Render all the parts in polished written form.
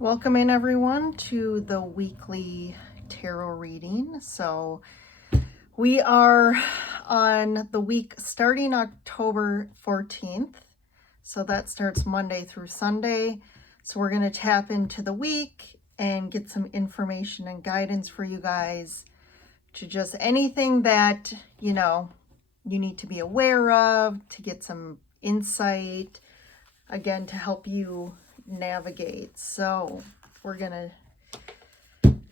Welcome in everyone to the weekly tarot reading. So we are on the week starting October 14th. So that starts Monday through Sunday. So we're going to tap into the week and get some information and guidance for you guys to just anything that, you need to be aware of, to get some insight, again, to help you navigate. So we're gonna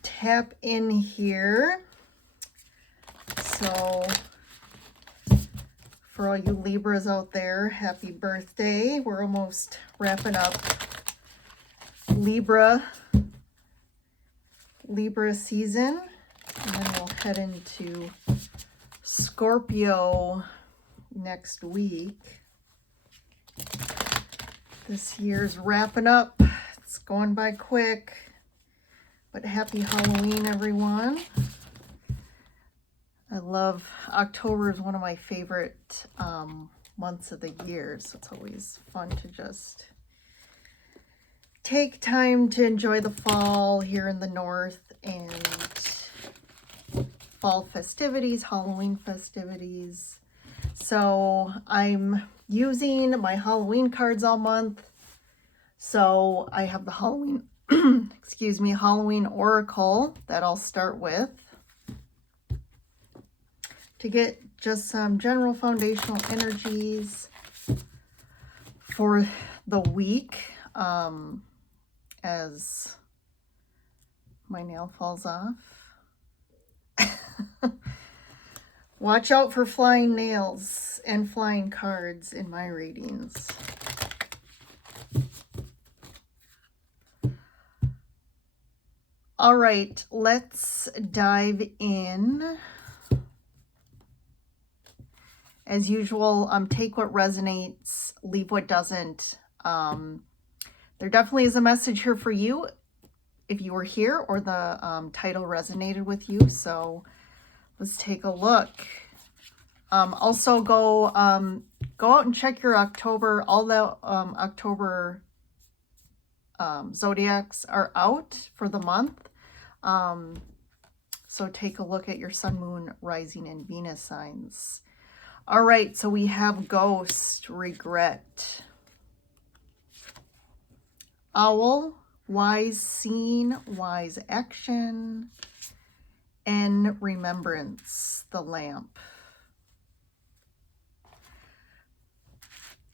tap in here. So for all you Libras out there, happy birthday. We're almost wrapping up Libra season, and then we'll head into Scorpio next week. This year's wrapping up. It's going by quick, but happy Halloween, everyone. I love October is one of my favorite months of the year, so it's always fun to just take time to enjoy the fall here in the north and fall festivities, Halloween festivities. So I'm using my Halloween cards all month. So I have the Halloween, Halloween Oracle that I'll start with to get just some general foundational energies for the week as my nail falls off. Watch out for flying nails and flying cards in my readings. All right, let's dive in. As usual, take what resonates, leave what doesn't. There definitely is a message here for you if you were here or the title resonated with you. So let's take a look. Also go out and check your October. All the October zodiacs are out for the month. So take a look at your sun, moon, rising, and Venus signs. All right, so we have ghost, regret, owl, wise scene, wise action, and remembrance, the lamp.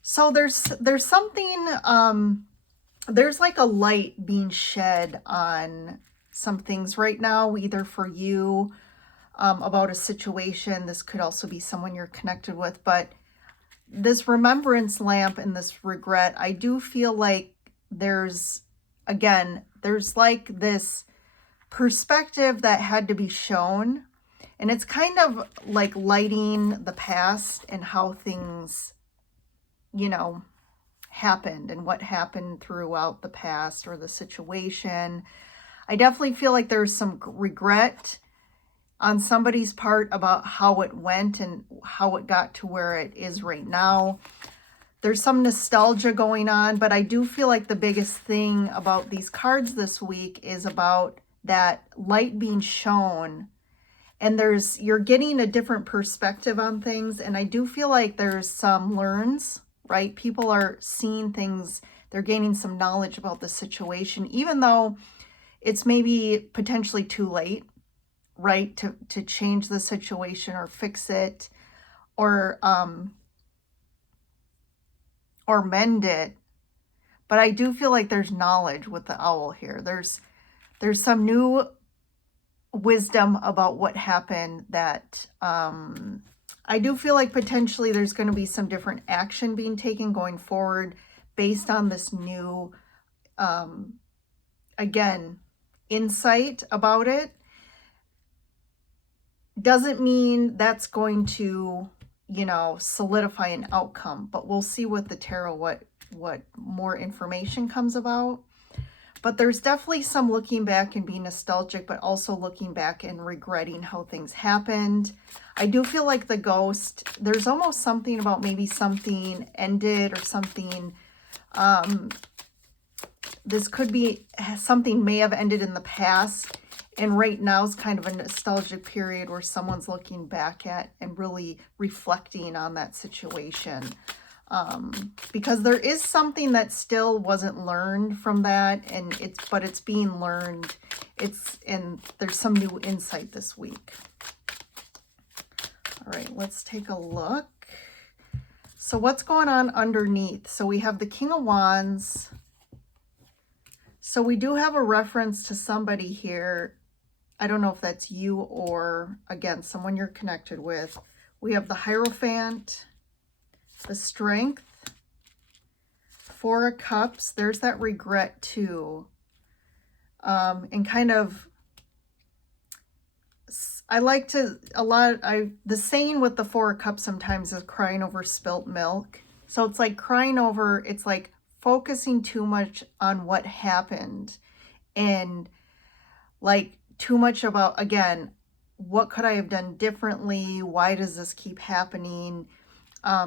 So there's something, there's like a light being shed on some things right now, either for you about a situation. This could also be someone you're connected with, but this remembrance lamp and this regret, I do feel like there's like this perspective that had to be shown, and it's kind of like lighting the past and how things happened and what happened throughout the past or the situation. I definitely feel like there's some regret on somebody's part about how it went and how it got to where it is right now. There's some nostalgia going on, but I do feel like the biggest thing about these cards this week is about that light being shown, and you're getting a different perspective on things. And I do feel like there's some learns, right? People are seeing things, they're gaining some knowledge about the situation, even though it's maybe potentially too late, right, to change the situation or fix it or mend it. But I do feel like there's knowledge with the owl here. There's some new wisdom about what happened that I do feel like potentially there's going to be some different action being taken going forward based on this new, again, insight about it. Doesn't mean that's going to, solidify an outcome, but we'll see with the tarot what more information comes about. But there's definitely some looking back and being nostalgic, but also looking back and regretting how things happened. I do feel like the ghost, there's almost something about maybe something ended or something this could be something may have ended in the past, and right now is kind of a nostalgic period where someone's looking back at and really reflecting on that situation. Because there is something that still wasn't learned from that, and it's being learned. And there's some new insight this week. All right, let's take a look. So what's going on underneath? So we have the King of Wands. So we do have a reference to somebody here. I don't know if that's you or, again, someone you're connected with. We have the Hierophant, the Strength, Four of Cups. There's that regret too. And kind of, I like to, the saying with the Four of Cups sometimes is crying over spilt milk. So it's like crying over, it's like focusing too much on what happened and like too much about, again, what could I have done differently? Why does this keep happening?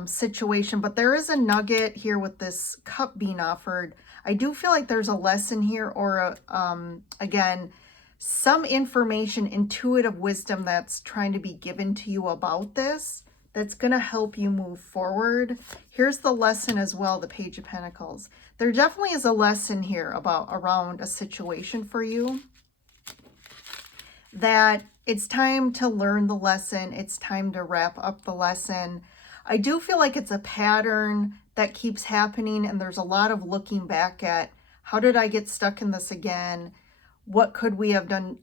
Situation. But there is a nugget here with this cup being offered. I do feel like there's a lesson here, or again, some information, intuitive wisdom that's trying to be given to you about this, that's going to help you move forward. Here's the lesson as well, the Page of Pentacles. There definitely is a lesson here around a situation for you, that it's time to learn the lesson. It's time to wrap up the lesson. I do feel like it's a pattern that keeps happening, and there's a lot of looking back at, how did I get stuck in this again? What could we have done,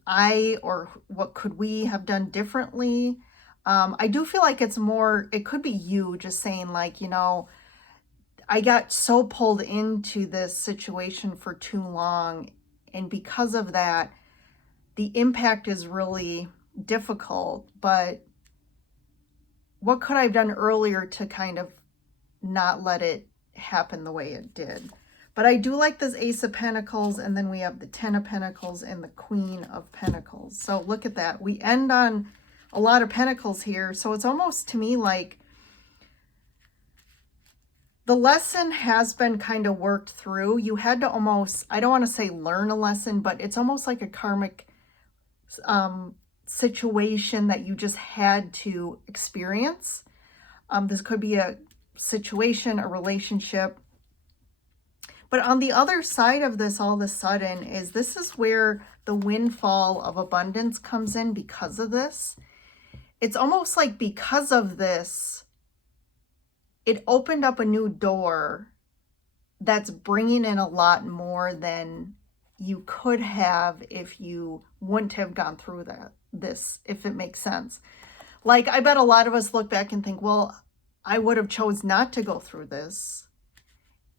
or what could we have done differently? I do feel like it's more, it could be you just saying like, you know, I got so pulled into this situation for too long, and because of that, the impact is really difficult, but what could I have done earlier to kind of not let it happen the way it did? But I do like this Ace of Pentacles, and then we have the Ten of Pentacles and the Queen of Pentacles. So look at that. We end on a lot of Pentacles here. So it's almost to me like the lesson has been kind of worked through. You had to almost, I don't want to say learn a lesson, but it's almost like a karmic situation that you just had to experience. This could be a situation, a relationship. But on the other side of this, all of a sudden, this is where the windfall of abundance comes in because of this. It's almost like because of this, it opened up a new door that's bringing in a lot more than you could have if you wouldn't have gone through this, if it makes sense. Like, I bet a lot of us look back and think, well, I would have chose not to go through this,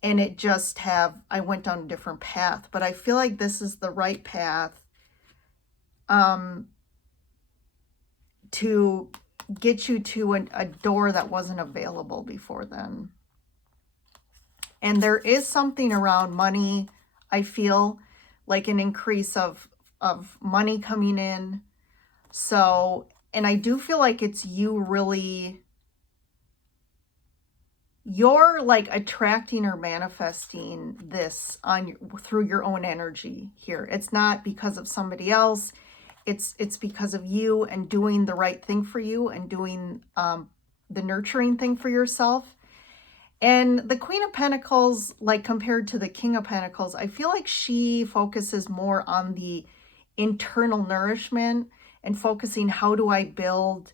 and I went down a different path. But I feel like this is the right path to get you to a door that wasn't available before then. And there is something around money, I feel like an increase of money coming in. So, and I do feel like it's you really, you're like attracting or manifesting this through your own energy here. It's not because of somebody else. It's because of you and doing the right thing for you and doing the nurturing thing for yourself. And the Queen of Pentacles, like compared to the King of Pentacles, I feel like she focuses more on the internal nourishment and focusing, how do I build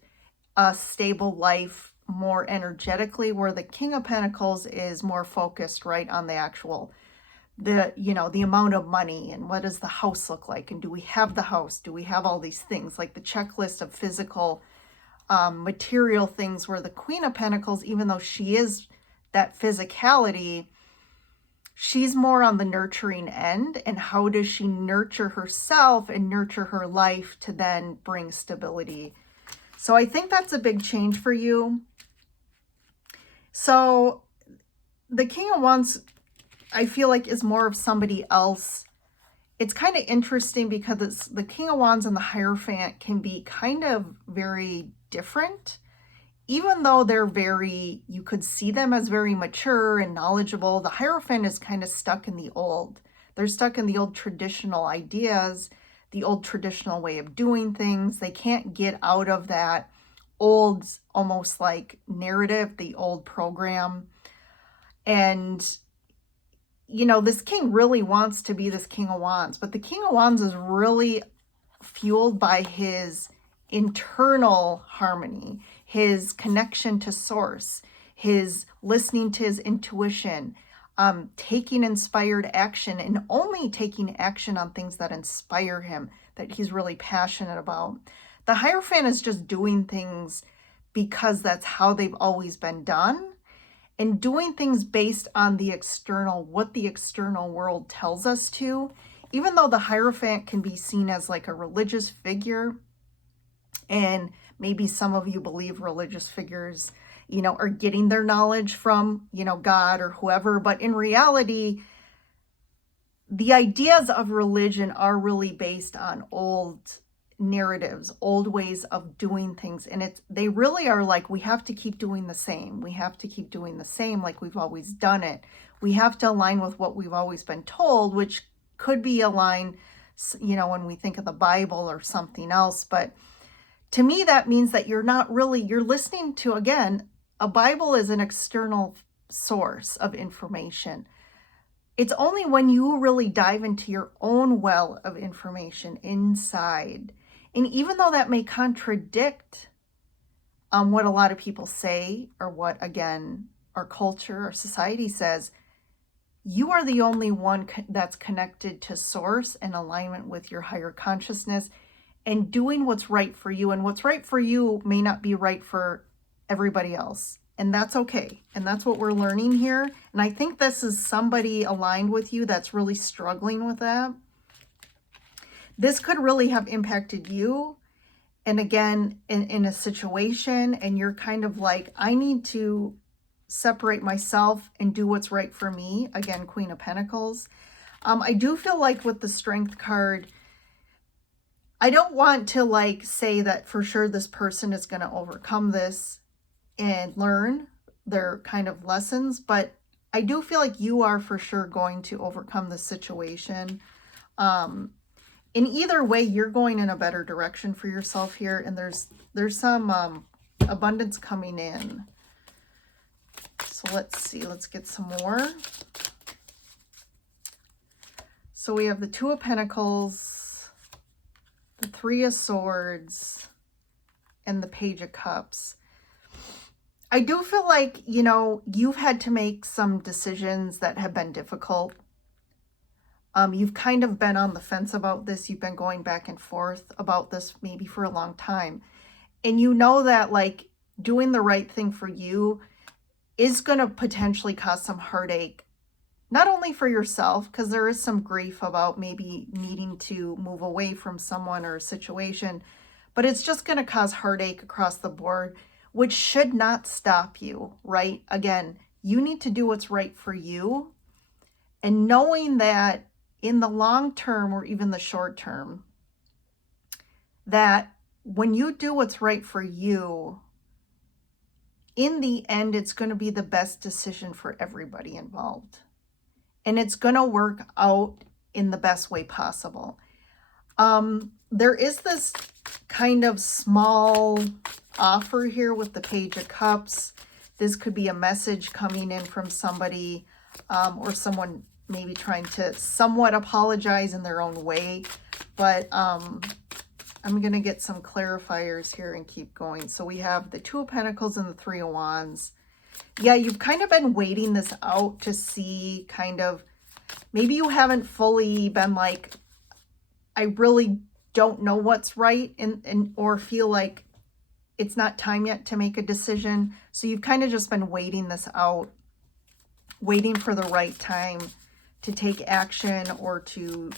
a stable life more energetically, where the King of Pentacles is more focused right on the actual, the amount of money, and what does the house look like, and do we have the house, do we have all these things, like the checklist of physical material things, where the Queen of Pentacles, even though she is that physicality, she's more on the nurturing end, and how does she nurture herself and nurture her life to then bring stability. So I think that's a big change for you. So the King of Wands, I feel like, is more of somebody else. It's kind of interesting because the King of Wands and the Hierophant can be kind of very different. Even though they're you could see them as very mature and knowledgeable, the Hierophant is kind of stuck in the old. They're stuck in the old traditional ideas, the old traditional way of doing things. They can't get out of that old, almost like narrative, the old program. And, you know, this king really wants to be this King of Wands, but the King of Wands is really fueled by his internal harmony, his connection to source, his listening to his intuition, taking inspired action, and only taking action on things that inspire him, that he's really passionate about. The Hierophant is just doing things because that's how they've always been done, and doing things based on the external, what the external world tells us to. Even though the Hierophant can be seen as like a religious figure, and maybe some of you believe religious figures, you know, are getting their knowledge from, you know, God or whoever, but in reality, the ideas of religion are really based on old narratives, old ways of doing things. And they really are like, we have to keep doing the same. We have to keep doing the same like we've always done it. We have to align with what we've always been told, which could be aligned, you know, when we think of the Bible or something else. But to me, that means that you're listening to, again, a Bible is an external source of information. It's only when you really dive into your own well of information inside. And even though that may contradict what a lot of people say, or what, again, our culture or society says, you are the only one that's connected to source and alignment with your higher consciousness and doing what's right for you. And what's right for you may not be right for everybody else. And that's okay. And that's what we're learning here. And I think this is somebody aligned with you that's really struggling with that. This could really have impacted you. And again, in a situation, and you're kind of like, I need to separate myself and do what's right for me. Again, Queen of Pentacles. I do feel like with the Strength card, I don't want to like say that for sure this person is going to overcome this and learn their kind of lessons, but I do feel like you are for sure going to overcome this situation. In either way, you're going in a better direction for yourself here, and there's some abundance coming in. So let's see, let's get some more. So we have the Two of Pentacles, the Three of Swords, and the Page of Cups. I do feel like, you know, you've had to make some decisions that have been difficult. You've kind of been on the fence about this. You've been going back and forth about this maybe for a long time. And you know that like doing the right thing for you is going to potentially cause some heartache, not only for yourself, because there is some grief about maybe needing to move away from someone or a situation, but it's just going to cause heartache across the board, which should not stop you, right? Again, you need to do what's right for you. And knowing that in the long term or even the short term, that when you do what's right for you, in the end, it's going to be the best decision for everybody involved. And it's going to work out in the best way possible. There is this kind of small offer here with the Page of Cups. This could be a message coming in from somebody, or someone maybe trying to somewhat apologize in their own way. But I'm going to get some clarifiers here and keep going. So we have the Two of Pentacles and the Three of Wands. Yeah, you've kind of been waiting this out to see kind of, maybe you haven't fully been like, I really don't know what's right, and or feel like it's not time yet to make a decision. So you've kind of just been waiting this out, waiting for the right time to take action or to,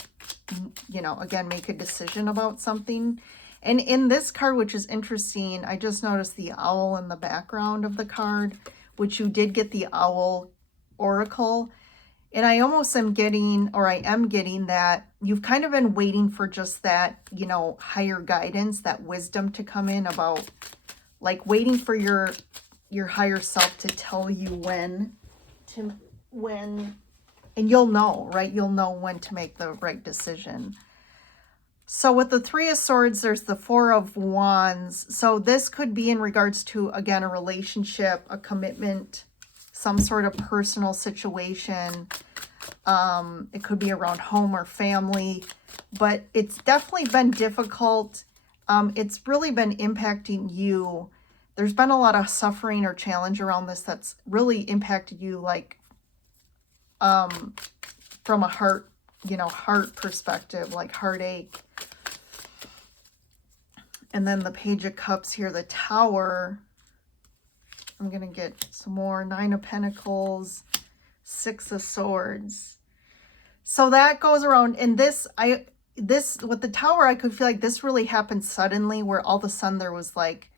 you know, again, make a decision about something. And in this card, which is interesting, I just noticed the owl in the background of the card, which you did get the owl oracle. And I almost am getting, or I am getting that you've kind of been waiting for just that, you know, higher guidance, that wisdom to come in about, like waiting for your higher self to tell you when And you'll know, right? You'll know when to make the right decision. So with the Three of Swords, there's the Four of Wands. So this could be in regards to, again, a relationship, a commitment, some sort of personal situation. It could be around home or family, but it's definitely been difficult. It's really been impacting you. There's been a lot of suffering or challenge around this that's really impacted you, like from a heart perspective, like heartache. And then the Page of Cups here, the Tower. I'm going to get some more. Nine of Pentacles, Six of Swords. So that goes around. And this with the Tower, I could feel like this really happened suddenly, where all of a sudden there was like,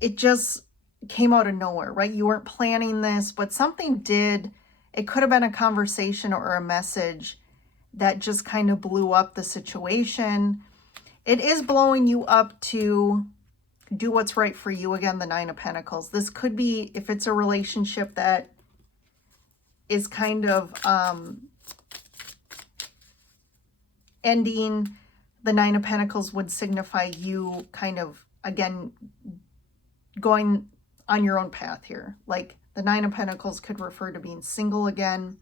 it just came out of nowhere, right? You weren't planning this, but something did. It could have been a conversation or a message that just kind of blew up the situation. It is blowing you up to do what's right for you. Again, the Nine of Pentacles. This could be, if it's a relationship that is kind of ending, the Nine of Pentacles would signify you kind of, again, going on your own path here. Like the Nine of Pentacles could refer to being single again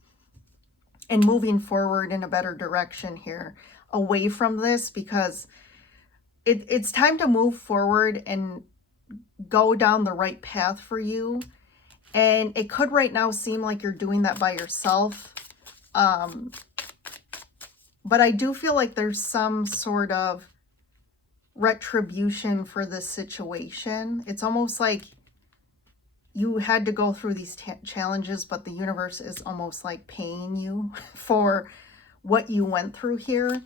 and moving forward in a better direction here, away from this, because it's time to move forward and go down the right path for you. And it could right now seem like you're doing that by yourself. But I do feel like there's some sort of retribution for this situation. It's almost like you had to go through these challenges, but the universe is almost like paying you for what you went through here.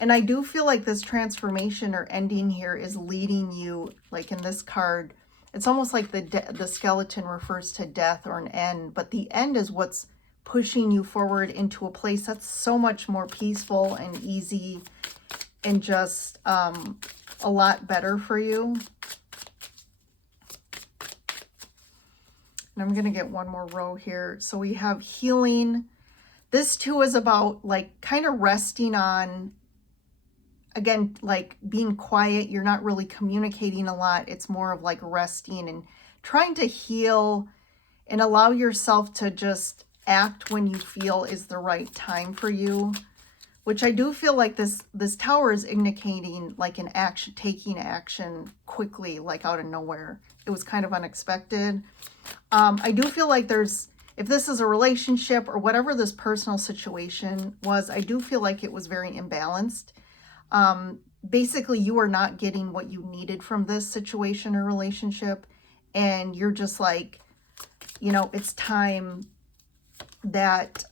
And I do feel like this transformation or ending here is leading you, like in this card, it's almost like the skeleton refers to death or an end, but the end is what's pushing you forward into a place that's so much more peaceful and easy and just a lot better for you. And I'm going to get one more row here. So we have healing. This too is about like kind of resting on, again, like being quiet. You're not really communicating a lot. It's more of like resting and trying to heal and allow yourself to just act when you feel is the right time for you, which I do feel like this Tower is indicating like an action, taking action quickly, like out of nowhere. It was kind of unexpected. I do feel like if this is a relationship or whatever this personal situation was, I do feel like it was very imbalanced. Basically, you are not getting what you needed from this situation or relationship. And you're just like, it's time that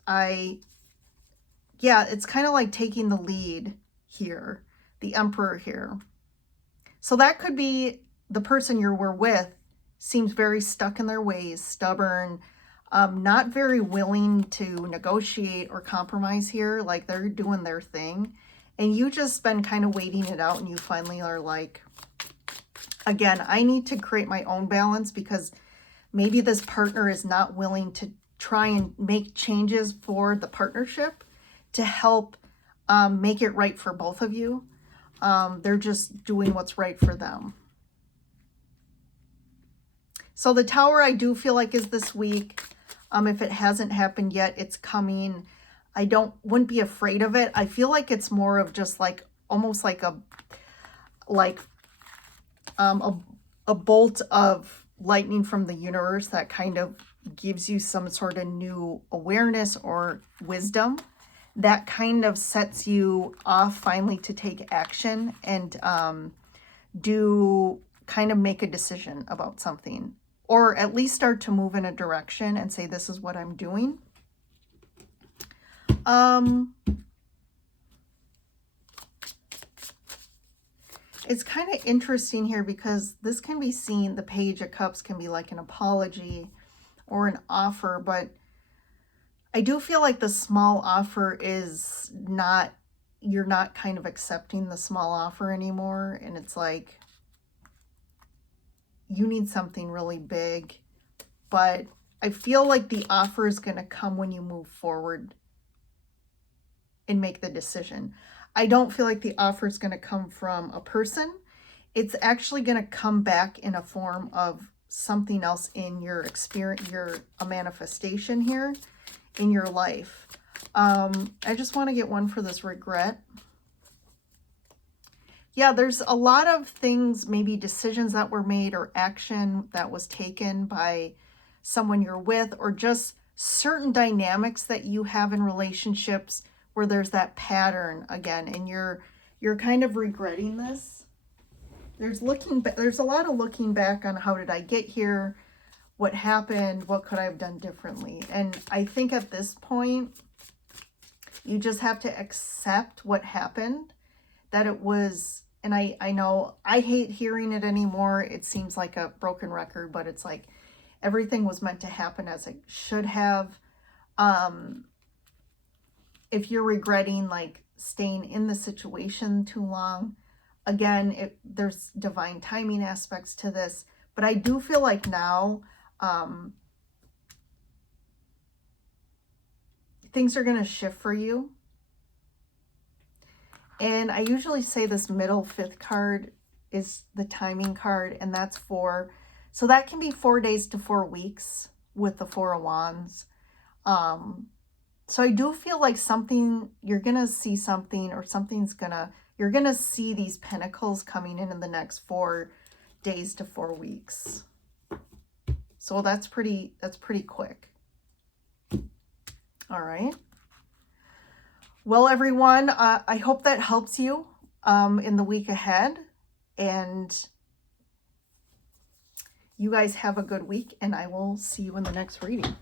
it's kind of like taking the lead here, the Emperor here. So that could be the person you were with seems very stuck in their ways, stubborn, not very willing to negotiate or compromise here. Like they're doing their thing. And you just been kind of waiting it out, and you finally are like, again, I need to create my own balance, because maybe this partner is not willing to try and make changes for the partnership to help make it right for both of you. They're just doing what's right for them. So the Tower, I do feel like, is this week. If it hasn't happened yet, it's coming. I wouldn't be afraid of it. I feel like it's more of just like almost like a bolt of lightning from the universe that kind of gives you some sort of new awareness or wisdom that kind of sets you off finally to take action and make a decision about something, or at least start to move in a direction and say, this is what I'm doing. It's kind of interesting here, because this can be seen, the Page of Cups can be like an apology or an offer, but I do feel like the small offer is not, you're not kind of accepting the small offer anymore. And it's like, you need something really big. But I feel like the offer is going to come when you move forward and make the decision. I don't feel like the offer is going to come from a person. It's actually going to come back in a form of something else in your experience, a manifestation here in your life. I just want to get one for this regret. Yeah, there's a lot of things, maybe decisions that were made or action that was taken by someone you're with, or just certain dynamics that you have in relationships where there's that pattern again, and you're kind of regretting this. There's a lot of looking back on how did I get here, what happened, what could I have done differently. And I think at this point, you just have to accept what happened, that it was, and I know I hate hearing it anymore. It seems like a broken record, but it's like everything was meant to happen as it should have. If you're regretting like staying in the situation too long, again, there's divine timing aspects to this, but I do feel like now things are going to shift for you. And I usually say this middle fifth card is the timing card, and that's so that can be 4 days to 4 weeks with the Four of Wands. So I do feel like you're going to see something, or you're going to see these pentacles coming in the next 4 days to 4 weeks. So that's pretty quick. All right. Well, everyone, I hope that helps you in the week ahead, and you guys have a good week, and I will see you in the next reading.